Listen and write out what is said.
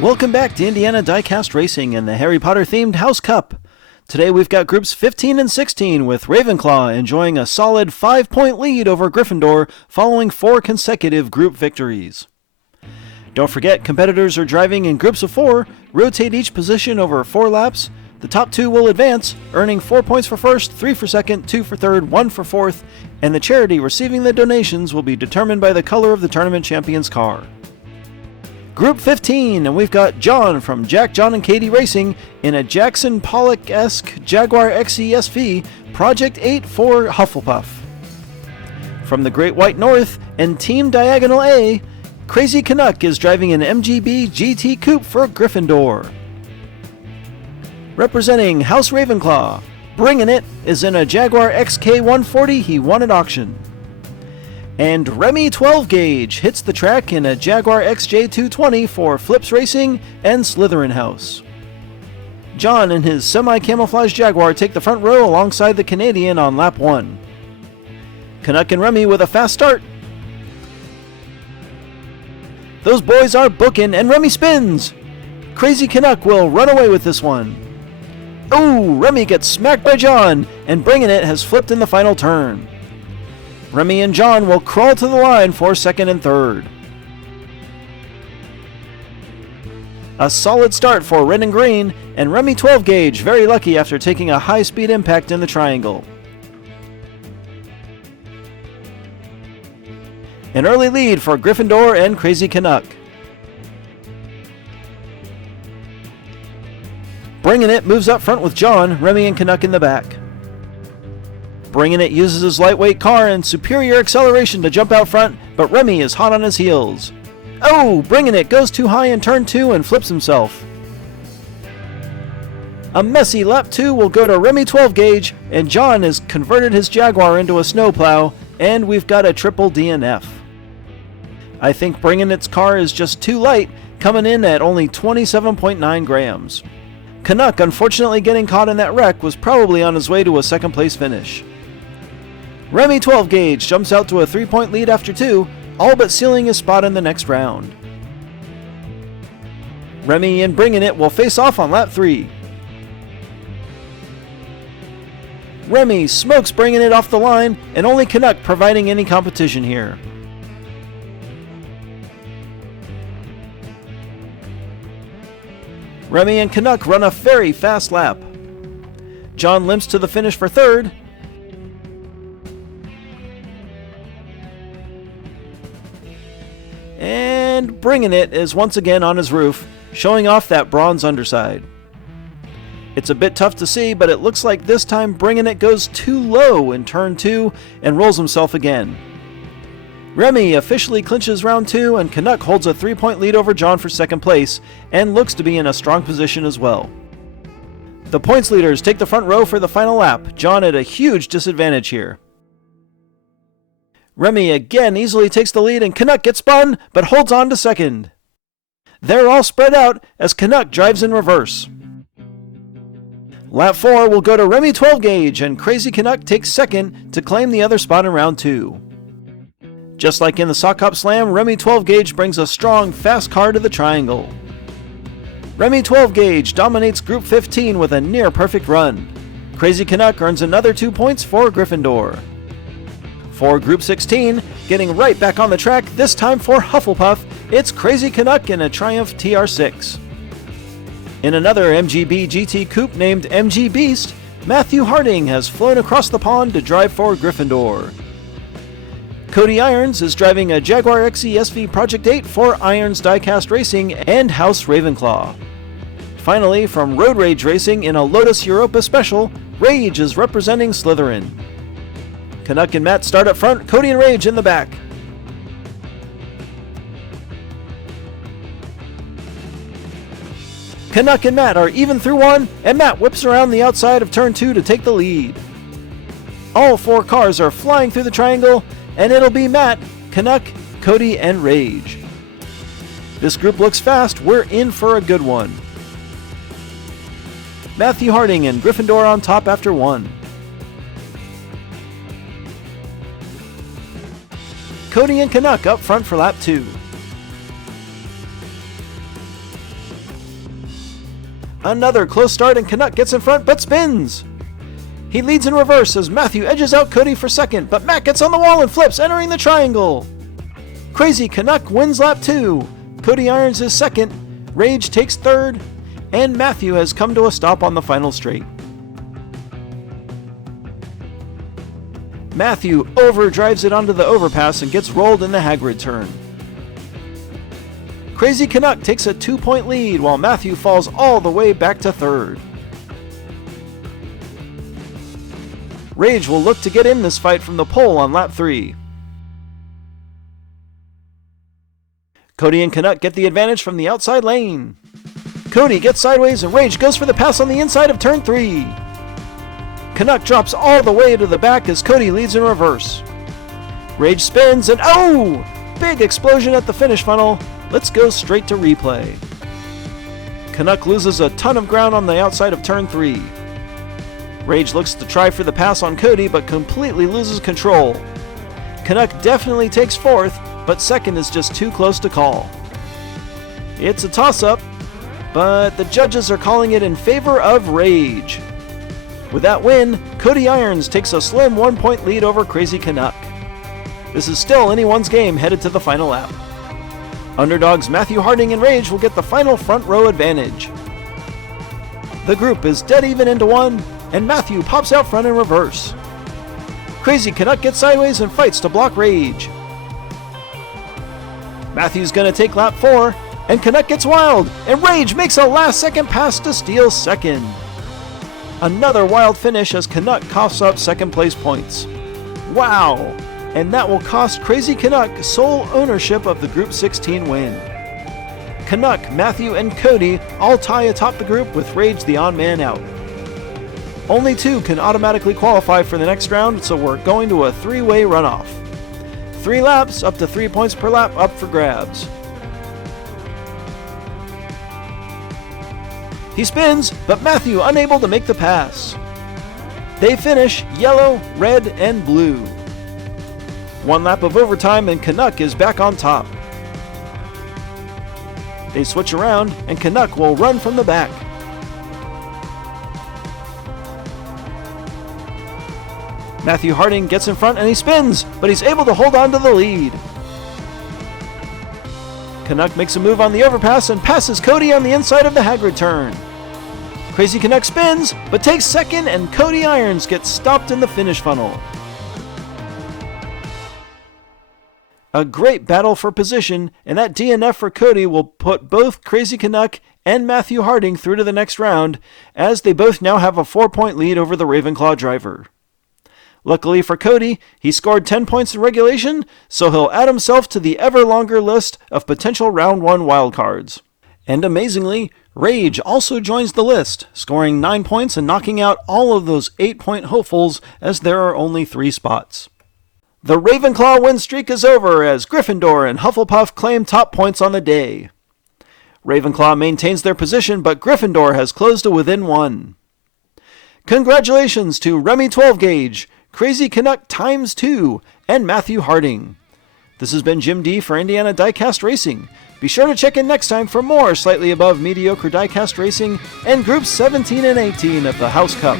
Welcome back to Indiana Diecast Racing and the Harry Potter themed House Cup. Today we've got groups 15 and 16 with Ravenclaw enjoying a solid 5-point lead over Gryffindor following 4 consecutive group victories. Don't forget, competitors are driving in groups of 4, rotate each position over 4 laps. The top 2 will advance, earning 4 points for first, 3 for second, 2 for third, 1 for fourth, and the charity receiving the donations will be determined by the color of the tournament champion's car. Group 15, and we've got John from Jack, John, and Katie Racing in a Jackson Pollock-esque Jaguar XE Project 8 for Hufflepuff. From the Great White North and Team Diagonal A, Crazy Canuck is driving an MGB GT Coupe for Gryffindor. Representing House Ravenclaw, Bringing It is in a Jaguar XK140 he won at auction. And Remy 12 Gauge hits the track in a Jaguar XJ220 for Flips Racing and Slytherin House. John and his semi-camouflage Jaguar take the front row alongside the Canadian on lap 1. Canuck and Remy with a fast start. Those boys are booking and Remy spins! Crazy Canuck will run away with this one. Oh, Remy gets smacked by John, and Bringing It has flipped in the final turn. Remy and John will crawl to the line for second and third. A solid start for Red and Green, and Remy 12 Gauge very lucky after taking a high-speed impact in the triangle. An early lead for Gryffindor and Crazy Canuck. Bringing It moves up front with John, Remy and Canuck in the back. Bringing It uses his lightweight car and superior acceleration to jump out front, but Remy is hot on his heels. Oh, Bringing It goes too high in turn 2 and flips himself. A messy lap 2 will go to Remy 12 Gauge, and John has converted his Jaguar into a snowplow, and we've got a triple DNF. I think Bringing It's car is just too light, coming in at only 27.9 grams. Canuck, unfortunately getting caught in that wreck, was probably on his way to a second place finish. Remy 12 Gauge jumps out to a 3-point lead after 2, all but sealing his spot in the next round. Remy and Bringing It will face off on lap 3. Remy smokes Bringing It off the line, and only Canuck providing any competition here. Remy and Canuck run a very fast lap. John limps to the finish for third. And Bringing It is once again on his roof, showing off that bronze underside. It's a bit tough to see, but it looks like this time Bringing It goes too low in turn 2 and rolls himself again. Remy officially clinches round 2, and Canuck holds a 3-point lead over John for second place, and looks to be in a strong position as well. The points leaders take the front row for the final lap, John at a huge disadvantage here. Remy again easily takes the lead, and Canuck gets spun, but holds on to second. They're all spread out as Canuck drives in reverse. Lap 4 will go to Remy 12 Gauge, and Crazy Canuck takes second to claim the other spot in round 2. Just like in the Sock Hop Slam, Remy 12 Gauge brings a strong, fast car to the triangle. Remy 12 Gauge dominates Group 15 with a near-perfect run. Crazy Canuck earns another 2 points for Gryffindor. For Group 16, getting right back on the track, this time for Hufflepuff, it's Crazy Canuck in a Triumph TR6. In another MGB GT Coupe named MG Beast, Matthew Harding has flown across the pond to drive for Gryffindor. Cody Irons is driving a Jaguar XE Project 8 for Irons Diecast Racing and House Ravenclaw. Finally, from Road Rage Racing in a Lotus Europa Special, Rage is representing Slytherin. Canuck and Matt start up front, Cody and Rage in the back. Canuck and Matt are even through one, and Matt whips around the outside of turn 2 to take the lead. All 4 cars are flying through the triangle, and it'll be Matt, Canuck, Cody, and Rage. This group looks fast, we're in for a good one. Matthew Harding and Gryffindor on top after 1. Cody and Canuck up front for lap 2. Another close start and Canuck gets in front but spins. He leads in reverse as Matthew edges out Cody for second, but Matt gets on the wall and flips, entering the triangle. Crazy Canuck wins lap 2. Cody irons his second, Rage takes third, and Matthew has come to a stop on the final straight. Matthew overdrives it onto the overpass and gets rolled in the Hagrid turn. Crazy Canuck takes a 2-point lead while Matthew falls all the way back to third. Rage will look to get in this fight from the pole on lap 3. Cody and Canuck get the advantage from the outside lane. Cody gets sideways and Rage goes for the pass on the inside of turn 3. Canuck drops all the way to the back as Cody leads in reverse. Rage spins and oh! Big explosion at the finish funnel. Let's go straight to replay. Canuck loses a ton of ground on the outside of turn 3. Rage looks to try for the pass on Cody, but completely loses control. Canuck definitely takes fourth, but second is just too close to call. It's a toss-up, but the judges are calling it in favor of Rage. With that win, Cody Irons takes a slim 1-point lead over Crazy Canuck. This is still anyone's game headed to the final lap. Underdogs Matthew Harding and Rage will get the final front row advantage. The group is dead even into one, and Matthew pops out front in reverse. Crazy Canuck gets sideways and fights to block Rage. Matthew's gonna take lap 4, and Canuck gets wild, and Rage makes a last-second pass to steal second. Another wild finish as Canuck coughs up second place points. Wow! And that will cost Crazy Canuck sole ownership of the Group 16 win. Canuck, Matthew, and Cody all tie atop the group with Rage the odd man out. Only 2 can automatically qualify for the next round, so we're going to a 3-way runoff. 3 laps, up to 3 points per lap, up for grabs. He spins, but Matthew unable to make the pass. They finish yellow, red, and blue. 1 lap of overtime and Canuck is back on top. They switch around and Canuck will run from the back. Matthew Harding gets in front and he spins, but he's able to hold on to the lead. Canuck makes a move on the overpass and passes Cody on the inside of the Hagrid turn. Crazy Canuck spins, but takes second and Cody Irons gets stopped in the finish funnel. A great battle for position, and that DNF for Cody will put both Crazy Canuck and Matthew Harding through to the next round, as they both now have a 4-point lead over the Ravenclaw driver. Luckily for Cody, he scored 10 points in regulation, so he'll add himself to the ever longer list of potential round 1 wildcards. And amazingly, Rage also joins the list, scoring 9 points and knocking out all of those 8-point hopefuls as there are only 3 spots. The Ravenclaw win streak is over as Gryffindor and Hufflepuff claim top points on the day. Ravenclaw maintains their position, but Gryffindor has closed to within 1. Congratulations to Remy 12 Gauge, Crazy Canuck ×2, and Matthew Harding. This has been Jim D for Indiana Diecast Racing. Be sure to check in next time for more slightly above mediocre diecast racing and Groups 17 and 18 of the House Cup.